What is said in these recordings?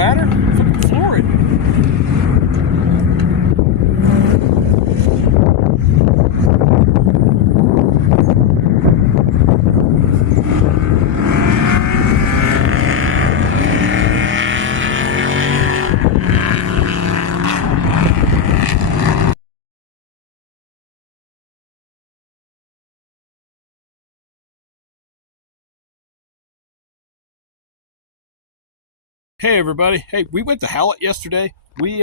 matter. Fucking floor it. Hey everybody. Hey, we went to Hallet yesterday. We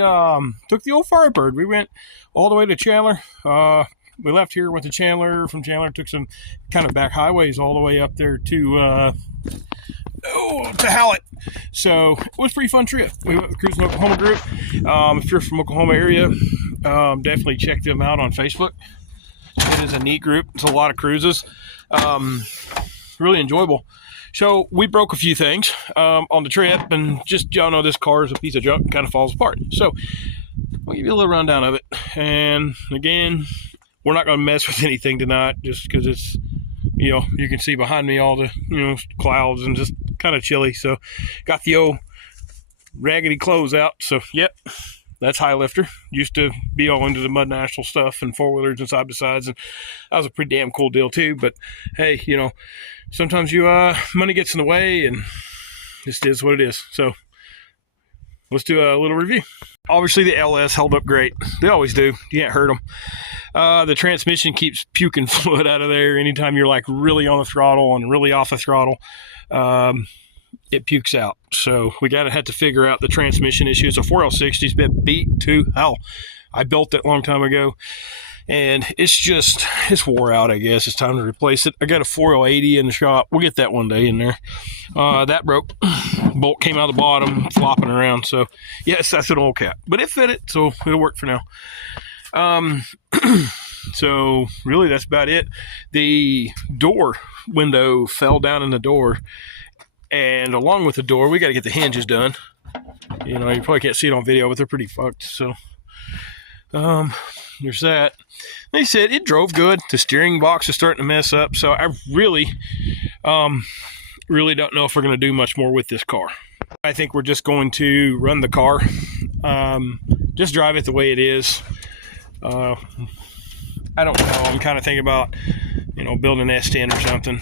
took the old Firebird. We went all the way to Chandler. We left here, went to Chandler. From Chandler, took some kind of back highways all the way up there to Hallet. So it was a pretty fun trip. We went with the Cruising Oklahoma group. If you're from Oklahoma area, definitely check them out on Facebook. It is a neat group. It's a lot of cruises. Really enjoyable. So we broke a few things on the trip, and just, y'all know this car is a piece of junk and kind of falls apart. So I'll give you a little rundown of it. And again, we're not going to mess with anything tonight just because it's, you know, you can see behind me all the, you know, clouds and just kind of chilly. So got the old raggedy clothes out. So yep, that's High Lifter. Used to be all into the Mud National stuff and four-wheelers and side-by-sides, and that was a pretty damn cool deal too. But hey, you know, sometimes money gets in the way, and this is what it is. So let's do a little review. Obviously the LS held up great. They always do. You can't hurt them. The transmission keeps puking fluid out of there anytime you're like really on the throttle and really off the throttle. It pukes out. So we have to figure out the transmission issue. It's a 4L60. It's been beat to hell. I built it a long time ago, and it's wore out, I guess. It's time to replace it. I got a 4L80 in the shop. We'll get that one day in there. That broke. Bolt came out the bottom, flopping around. So yes, that's an old cap, but it fit it, so it'll work for now. So really that's about it. The door window fell down in the door, and along with the door, we got to get the hinges done. You know, you probably can't see it on video, but they're pretty fucked. So there's that. They said it drove good. The steering box is starting to mess up. So I really don't know if we're going to do much more with this car. I think we're just going to run the car. Just drive it the way it is. I don't know. I'm kind of thinking about, you know, building an S10 or something.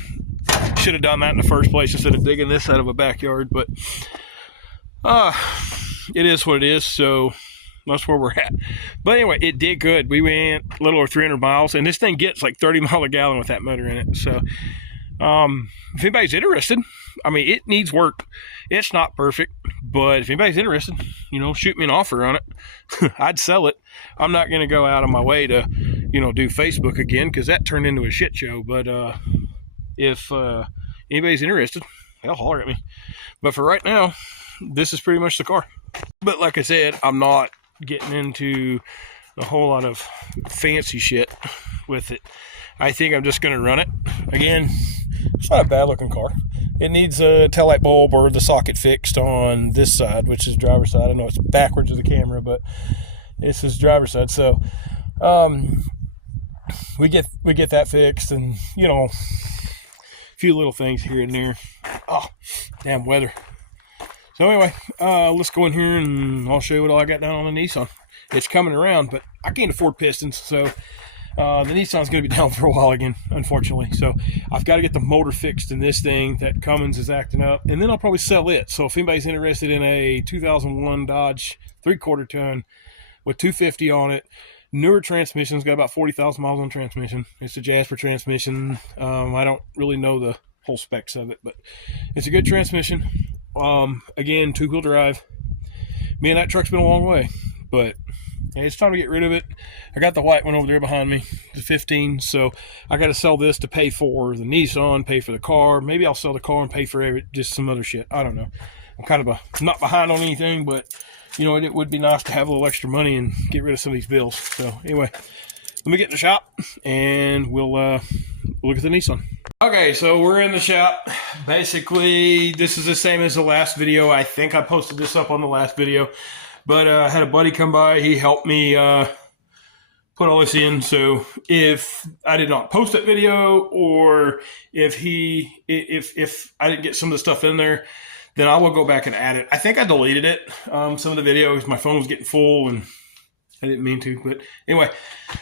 Should have done that in the first place instead of digging this out of a backyard, but it is what it is. So that's where we're at. But anyway, it did good. We went a little over 300 miles, and this thing gets like 30 miles a gallon with that motor in it. So if anybody's interested, I mean, it needs work. It's not perfect, but if anybody's interested, you know, shoot me an offer on it. I'd sell it. I'm not going to go out of my way to, you know, do Facebook again, because that turned into a shit show. But if anybody's interested, they'll holler at me. But for right now, this is pretty much the car. But like I said, I'm not getting into a whole lot of fancy shit with it. I think I'm just going to run it. Again, it's not a bad looking car. It needs a taillight bulb or the socket fixed on this side, which is driver's side. I know it's backwards of the camera, but this is driver's side. So we get that fixed, and you know, a few little things here and there. Oh, damn weather. So anyway, let's go in here and I'll show you what all I got down on the Nissan. It's coming around, but I can't afford pistons, so the Nissan's going to be down for a while again, unfortunately. So I've got to get the motor fixed in this thing. That Cummins is acting up, and then I'll probably sell it. So if anybody's interested in a 2001 Dodge 3/4 ton with 250 on it, newer transmission's got about 40,000 miles on transmission. It's a Jasper transmission. I don't really know the whole specs of it, but it's a good transmission. Again, 2-wheel drive. Man, that truck's been a long way, but hey, it's time to get rid of it. I got the white one over there behind me, the 15, so I got to sell this to pay for the Nissan, pay for the car. Maybe I'll sell the car and pay for just some other shit. I don't know. I'm kind of not behind on anything, but you know, it would be nice to have a little extra money and get rid of some of these bills. So anyway, let me get in the shop and we'll look at the Nissan. Okay, so we're in the shop. Basically, this is the same as the last video. I think I posted this up on the last video, but I had a buddy come by. He helped me put all this in. So if I did not post that video, or if I didn't get some of the stuff in there, then I will go back and add it. I think I deleted it. Some of the videos, my phone was getting full and I didn't mean to. But anyway, I'm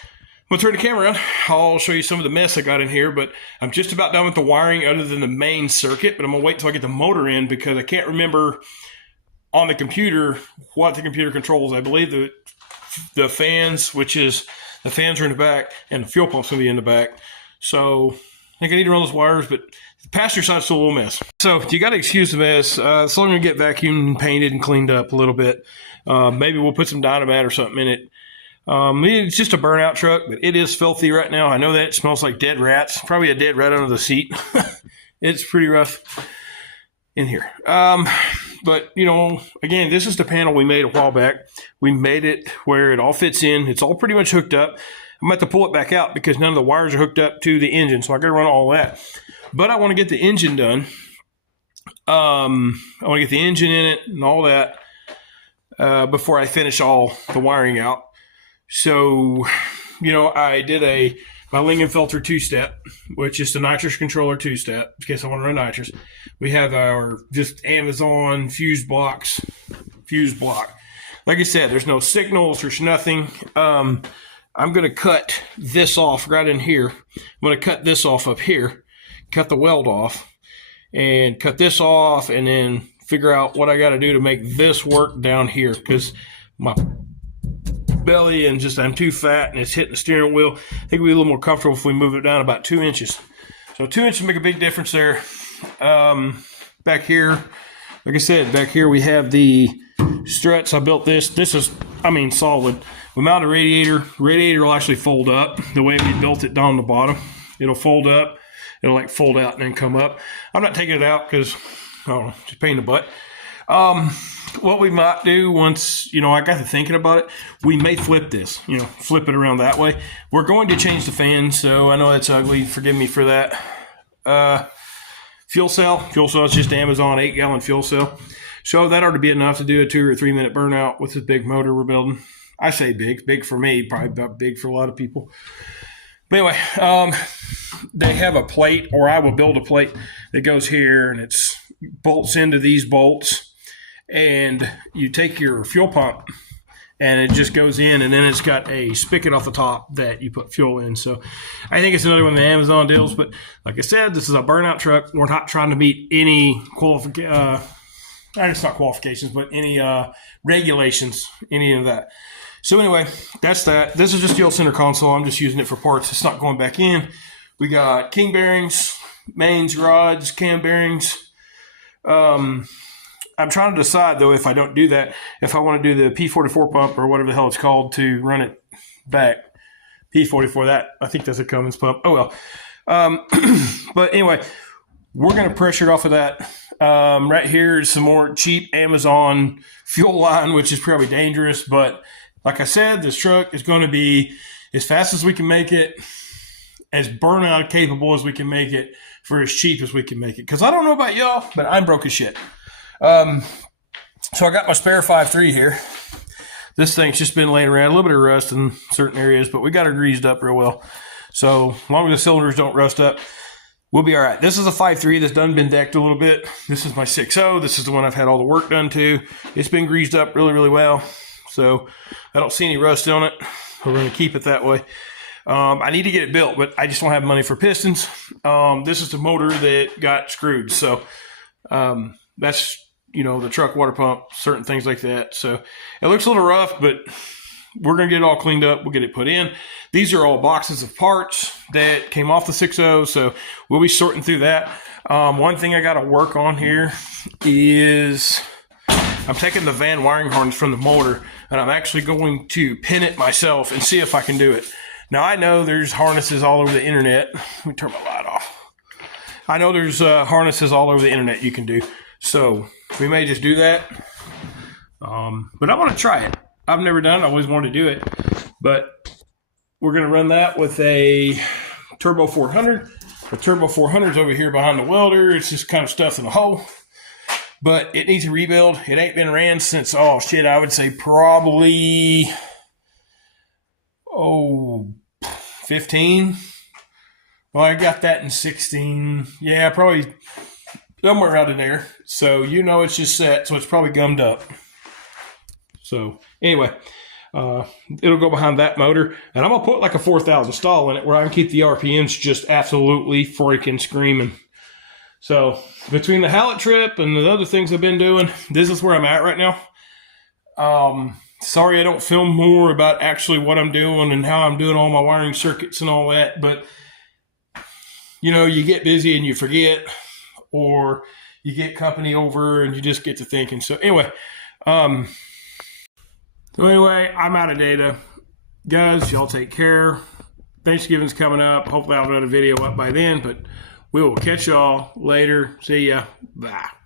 going to turn the camera on. I'll show you some of the mess I got in here. But I'm just about done with the wiring other than the main circuit. But I'm going to wait until I get the motor in because I can't remember on the computer what the computer controls. I believe the fans, which is the fans are in the back and the fuel pump's going to be in the back. So I think I need to run those wires, but the passenger side's still a little mess. So you got to excuse the mess. It's only going to get vacuumed and painted and cleaned up a little bit. Maybe we'll put some dynamite or something in it. It's just a burnout truck, but it is filthy right now. I know that it smells like dead rats. Probably a dead rat under the seat. It's pretty rough in here. But, you know, again, this is the panel we made a while back. We made it where it all fits in. It's all pretty much hooked up. I'm going to have to pull it back out because none of the wires are hooked up to the engine, so I got to run all that. But I want to get the engine done. I want to get the engine in it and all that before I finish all the wiring out. So, you know, I did my Lingenfelter two-step, which is the nitrous controller two-step, in case I want to run nitrous. We have our just Amazon fuse block. Like I said, there's no signals, there's nothing. I'm going to cut this off right in here. I'm going to cut this off up here, cut the weld off, and cut this off, and then figure out what I got to do to make this work down here because my belly and just I'm too fat and it's hitting the steering wheel. I think it'll be a little more comfortable if we move it down about 2 inches. So 2 inches make a big difference there. Back here, like I said, back here we have the struts. I built this. This is, I mean, solid. We mounted a radiator. Radiator will actually fold up the way we built it down the bottom. It'll fold up. It'll like fold out and then come up. I'm not taking it out because, oh, just pain in the butt. What we might do once, you know, I got to thinking about it, we may flip this, you know, flip it around that way. We're going to change the fan, so I know that's ugly. Forgive me for that. Fuel cell is just Amazon 8-gallon fuel cell. So that ought to be enough to do a 2 or 3 minute burnout with this big motor we're building. I say big for me, probably about big for a lot of people. But anyway, they have a plate, or I will build a plate that goes here, and it's bolts into these bolts. And you take your fuel pump, and it just goes in, and then it's got a spigot off the top that you put fuel in. So I think it's another one of the Amazon deals. But like I said, this is a burnout truck. We're not trying to meet any it's not qualifications, but any regulations, any of that. So anyway, that's that. This is just the old center console. I'm just using it for parts. It's not going back in. We got king bearings, mains, rods, cam bearings. I'm trying to decide, though, if I don't do that, if I want to do the P44 pump or whatever the hell it's called to run it back. P44, that, I think that's a Cummins pump. Oh, well. But anyway, we're going to pressure it off of that. Right here is some more cheap Amazon fuel line, which is probably dangerous. But like I said, this truck is going to be as fast as we can make it, as burnout capable as we can make it, for as cheap as we can make it. Because I don't know about y'all, but I'm broke as shit. So I got my spare 5.3 here. This thing's just been laying around, a little bit of rust in certain areas, but we got her greased up real well. So as long as the cylinders don't rust up, we'll be all right. This is a 5.3 that's done been decked a little bit. This is my 6.0. This is the one I've had all the work done to. It's been greased up really, really well. So I don't see any rust on it. We're going to keep it that way. I need to get it built, but I just don't have money for pistons. This is the motor that got screwed. So that's, you know, the truck water pump, certain things like that. So it looks a little rough, but we're going to get it all cleaned up. We'll get it put in. These are all boxes of parts that came off the 6.0, so we'll be sorting through that. One thing I got to work on here is I'm taking the van wiring harness from the motor, and I'm actually going to pin it myself and see if I can do it. Now, I know there's harnesses all over the internet. Let me turn my light off. I know there's harnesses all over the internet you can do. So we may just do that. But I want to try it. I've never done it. I always wanted to do it. But we're going to run that with a Turbo 400. The Turbo 400 is over here behind the welder. It's just kind of stuffed in a hole. But it needs a rebuild. It ain't been ran since, oh shit, I would say probably, 15. Well, I got that in 16. Yeah, probably somewhere out in there. So you know it's just set, so it's probably gummed up. So anyway, it'll go behind that motor, and I'm gonna put like a 4,000 stall in it where I can keep the RPMs just absolutely freaking screaming. So between the Hallet trip and the other things I've been doing, this is where I'm at right now. Sorry I don't film more about actually what I'm doing and how I'm doing all my wiring circuits and all that, but you know, you get busy and you forget, or you get company over and you just get to thinking. So anyway, I'm out of data. Guys, y'all take care. Thanksgiving's coming up. Hopefully I'll have another video up by then, but we will catch y'all later. See ya. Bye.